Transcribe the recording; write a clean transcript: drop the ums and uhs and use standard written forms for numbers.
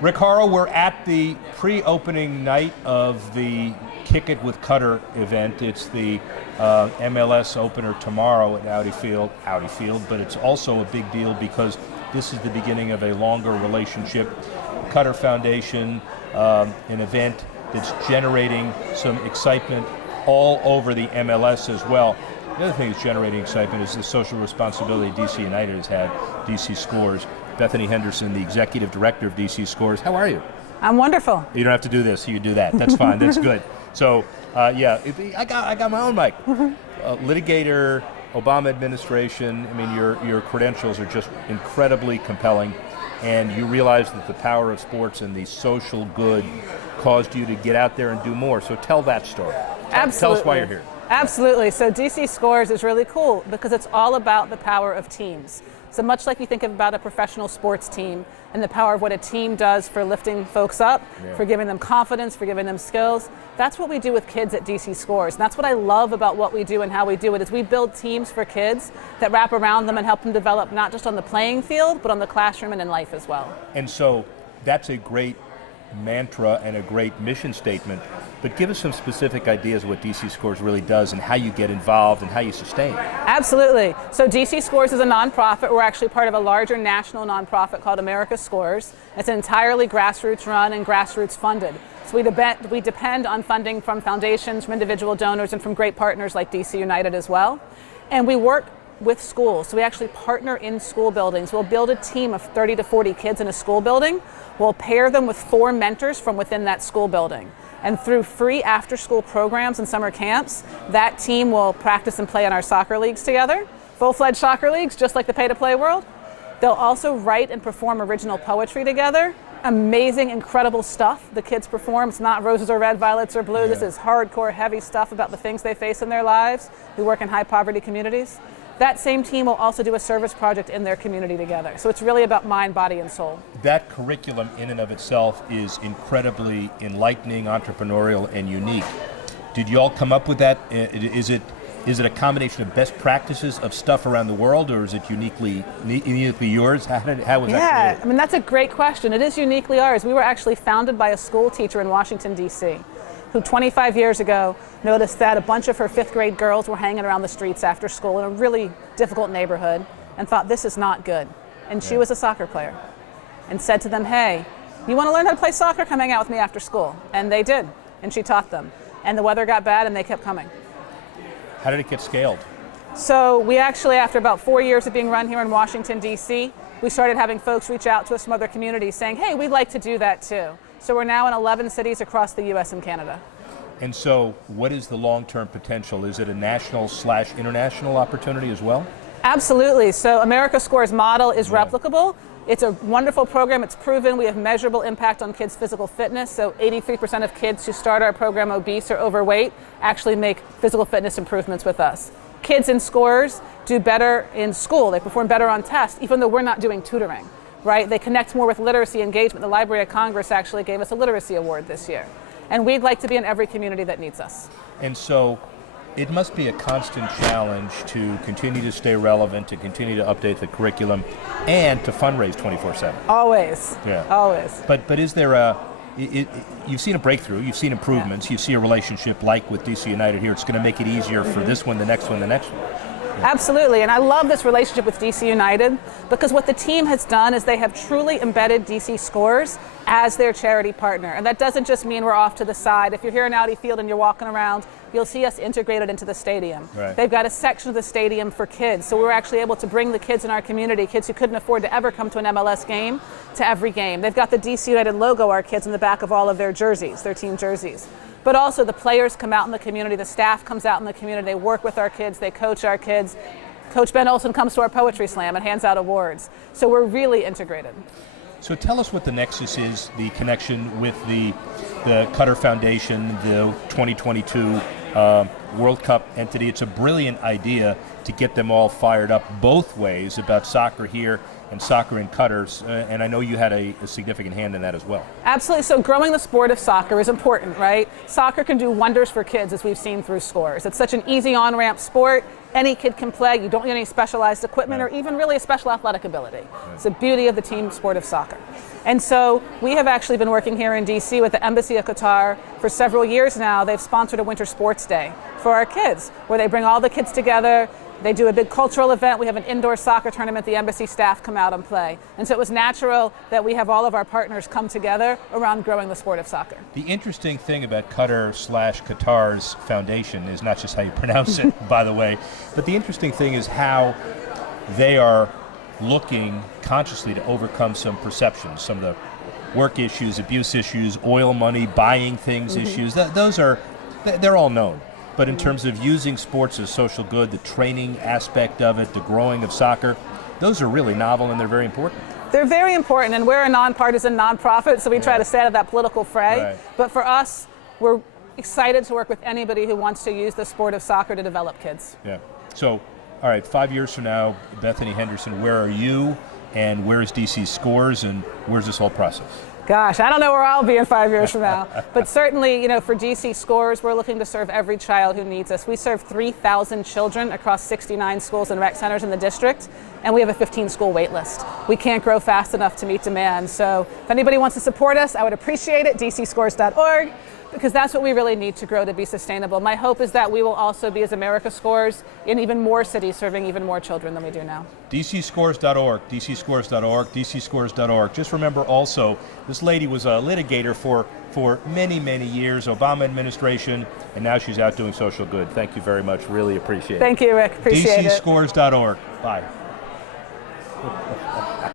Rick Horrow, we're at the pre-opening night of the Kick It with Cutter event. It's the MLS opener tomorrow at Audi Field, but it's also a big deal because this is the beginning of a longer relationship. Cutter Foundation, an event that's generating some excitement all over the MLS as well. The other thing that's generating excitement is the social responsibility DC United has had, DC Scores. Bethany Henderson, the executive director of DC Scores. How are you? I'm wonderful. You don't have to do this, you do that. That's fine, that's good. So, I got my own mic. Litigator, Obama administration, I mean, your credentials are just incredibly compelling, and you realize that the power of sports and the social good caused you to get out there and do more. So tell that story. Absolutely. Tell us why you're here. Absolutely. So DC Scores is really cool because it's all about the power of teams. So much like you think about a professional sports team and the power of what a team does for lifting folks up, for giving them confidence, for giving them skills, that's what we do with kids at DC Scores. And that's what I love about what we do and how we do it, is we build teams for kids that wrap around them and help them develop not just on the playing field, but on the classroom and in life as well. And so that's a great mantra and a great mission statement, but give us some specific ideas of what DC Scores really does and how you get involved and how you sustain. Absolutely. So DC Scores is a nonprofit. We're actually part of a larger national nonprofit called America Scores. It's entirely grassroots run and grassroots funded. So we depend on funding from foundations, from individual donors, and from great partners like DC United as well. And we work with schools. So we actually partner in school buildings. We'll build a team of 30 to 40 kids in a school building. We'll pair them with 4 mentors from within that school building. And through free after-school programs and summer camps, that team will practice and play in our soccer leagues together, full-fledged soccer leagues, just like the pay-to-play world. They'll also write and perform original poetry together. Amazing, incredible stuff the kids perform. It's not roses or red, violets or blue. This is hardcore, heavy stuff about the things they face in their lives. We work in high-poverty communities. That same team will also do a service project in their community together. So it's really about mind, body, and soul. That curriculum in and of itself is incredibly enlightening, entrepreneurial, and unique. Did you all come up with that? Is it a combination of best practices of stuff around the world, or is it uniquely yours? How was that created? Yeah, I mean, that's a great question. It is uniquely ours. We were actually founded by a school teacher in Washington, D.C., who 25 years ago noticed that a bunch of her 5th grade girls were hanging around the streets after school in a really difficult neighborhood and thought, this is not good. And she was a soccer player and said to them, hey, you want to learn how to play soccer? Come hang out with me after school. And they did, and she taught them. And the weather got bad and they kept coming. How did it get scaled? So we actually, after about 4 years of being run here in Washington, D.C., we started having folks reach out to us from other communities saying, hey, we'd like to do that too. So we're now in 11 cities across the U.S. and Canada. And so what is the long-term potential? Is it a national/international opportunity as well? Absolutely. So America Scores model is replicable. It's a wonderful program. It's proven. We have measurable impact on kids' physical fitness. So 83% of kids who start our program obese or overweight actually make physical fitness improvements with us. Kids in Scores do better in school. They perform better on tests, even though we're not doing tutoring. Right? They connect more with literacy engagement. The Library of Congress actually gave us a literacy award this year. And we'd like to be in every community that needs us. And so it must be a constant challenge to continue to stay relevant, to continue to update the curriculum, and to fundraise 24/7. Always. Yeah. Always. But is there you've seen a breakthrough, you've seen improvements, you see a relationship like with DC United here. It's going to make it easier for this one, the next one, the next one. Absolutely, and I love this relationship with DC United because what the team has done is they have truly embedded DC Scores as their charity partner. And that doesn't just mean we're off to the side. If you're here in Audi Field and you're walking around, you'll see us integrated into the stadium. Right. They've got a section of the stadium for kids, so we're actually able to bring the kids in our community, kids who couldn't afford to ever come to an MLS game, to every game. They've got the DC United logo, our kids, in the back of all of their jerseys, their team jerseys. But also the players come out in the community, the staff comes out in the community, they work with our kids, they coach our kids. Coach Ben Olsen comes to our poetry slam and hands out awards. So we're really integrated. So tell us what the nexus is, the connection with the Cutter Foundation, the 2022 World Cup entity. It's a brilliant idea to get them all fired up both ways about soccer here and soccer in Qatar, and I know you had a significant hand in that as well. Absolutely. So growing the sport of soccer is important, right? Soccer can do wonders for kids, as we've seen through Scores. It's such an easy on-ramp sport. Any kid can play. You don't need any specialized equipment or even really a special athletic ability. It's the beauty of the team sport of soccer. And so we have actually been working here in DC with the Embassy of Qatar for several years now. They've sponsored a winter sports day for our kids, where they bring all the kids together. They do a big cultural event. We have an indoor soccer tournament. The embassy staff come out and play. And so it was natural that we have all of our partners come together around growing the sport of soccer. The interesting thing about Qatar's foundation is not just how you pronounce it, by the way, but the interesting thing is how they are looking consciously to overcome some perceptions, some of the work issues, abuse issues, oil money, buying things issues. They're all known. But in terms of using sports as social good, the training aspect of it, the growing of soccer, those are really novel and they're very important. They're very important, and we're a nonpartisan nonprofit, so we try to stay out of that political fray. Right. But for us, we're excited to work with anybody who wants to use the sport of soccer to develop kids. Yeah. So, all right, 5 years from now, Bethany, Henderson, where are you and where's DC Scores and where's this whole process? Gosh, I don't know where I'll be in 5 years from now. But certainly, for DC Scores, we're looking to serve every child who needs us. We serve 3,000 children across 69 schools and rec centers in the district, and we have a 15-school wait list. We can't grow fast enough to meet demand. So if anybody wants to support us, I would appreciate it, dcscores.org, because that's what we really need to grow to be sustainable. My hope is that we will also be, as America Scores, in even more cities, serving even more children than we do now. dcscores.org, dcscores.org, dcscores.org. Just remember also, this lady was a litigator for many, many years, Obama administration, and now she's out doing social good. Thank you very much. Really appreciate it. Thank you, Rick. Appreciate it. dcscores.org. Bye.